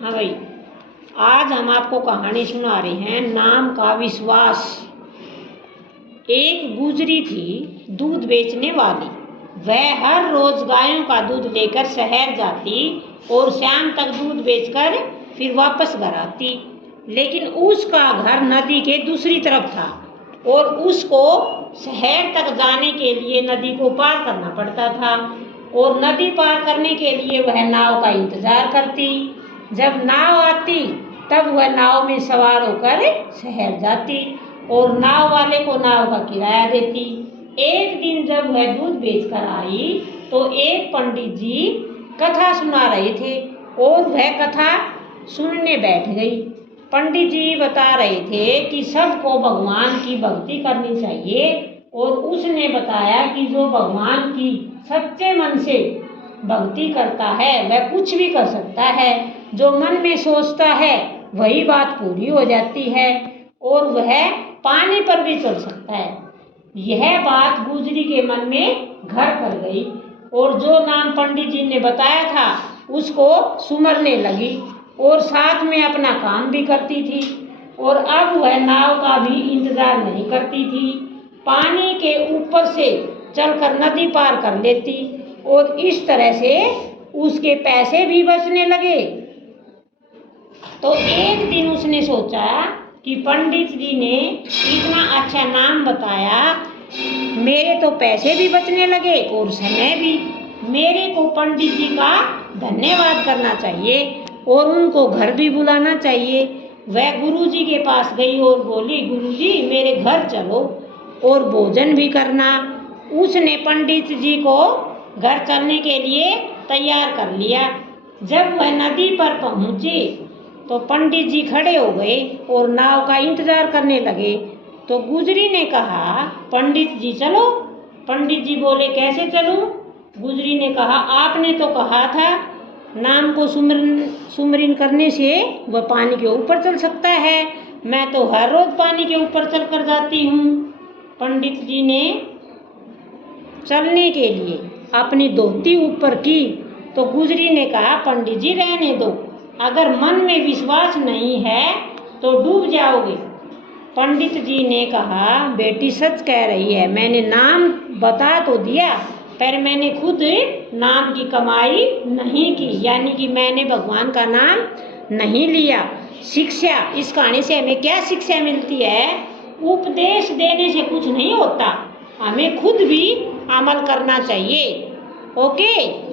हाँ भाई, आज हम आपको कहानी सुना रहे हैं नाम का विश्वास। एक गुजरी थी दूध बेचने वाली। वह हर रोज गायों का दूध लेकर शहर जाती और शाम तक दूध बेचकर फिर वापस घर आती। लेकिन उसका घर नदी के दूसरी तरफ था और उसको शहर तक जाने के लिए नदी को पार करना पड़ता था। और नदी पार करने के लिए वह नाव का इंतजार करती। जब नाव आती तब वह नाव में सवार होकर शहर जाती और नाव वाले को नाव का किराया देती। एक दिन जब वह दूध बेचकर आई तो एक पंडित जी कथा सुना रहे थे और वह कथा सुनने बैठ गई। पंडित जी बता रहे थे कि सबको भगवान की भक्ति करनी चाहिए और उसने बताया कि जो भगवान की सच्चे मन से भक्ति करता है वह कुछ भी कर सकता है। जो मन में सोचता है वही बात पूरी हो जाती है और वह पानी पर भी चल सकता है। यह बात गुजरी के मन में घर कर गई और जो नाम पंडित जी ने बताया था उसको सुमरने लगी और साथ में अपना काम भी करती थी। और अब वह नाव का भी इंतजार नहीं करती थी, पानी के ऊपर से चलकर नदी पार कर लेती और इस तरह से उसके पैसे भी बचने लगे। तो एक दिन उसने सोचा कि पंडित जी ने इतना अच्छा नाम बताया, मेरे तो पैसे भी बचने लगे और समय भी। मेरे को पंडित जी का धन्यवाद करना चाहिए और उनको घर भी बुलाना चाहिए। वह गुरुजी के पास गई और बोली, गुरुजी मेरे घर चलो और भोजन भी करना। उसने पंडित जी को घर चलने के लिए तैयार कर लिया। जब वह नदी पर पहुंची तो पंडित जी खड़े हो गए और नाव का इंतजार करने लगे। तो गुजरी ने कहा, पंडित जी चलो। पंडित जी बोले, कैसे चलूं? गुजरी ने कहा, आपने तो कहा था नाम को सुमरन करने से वह पानी के ऊपर चल सकता है। मैं तो हर रोज पानी के ऊपर चल कर जाती हूँ। पंडित जी ने चलने के लिए अपनी धोती ऊपर की तो गुजरी ने कहा, पंडित जी रहने दो, अगर मन में विश्वास नहीं है तो डूब जाओगे। पंडित जी ने कहा, बेटी सच कह रही है, मैंने नाम बता तो दिया पर मैंने खुद नाम की कमाई नहीं की, यानी कि मैंने भगवान का नाम नहीं लिया। शिक्षा, इस कहानी से हमें क्या शिक्षा मिलती है? उपदेश देने से कुछ नहीं होता, हमें खुद भी अमल करना चाहिए। ओके।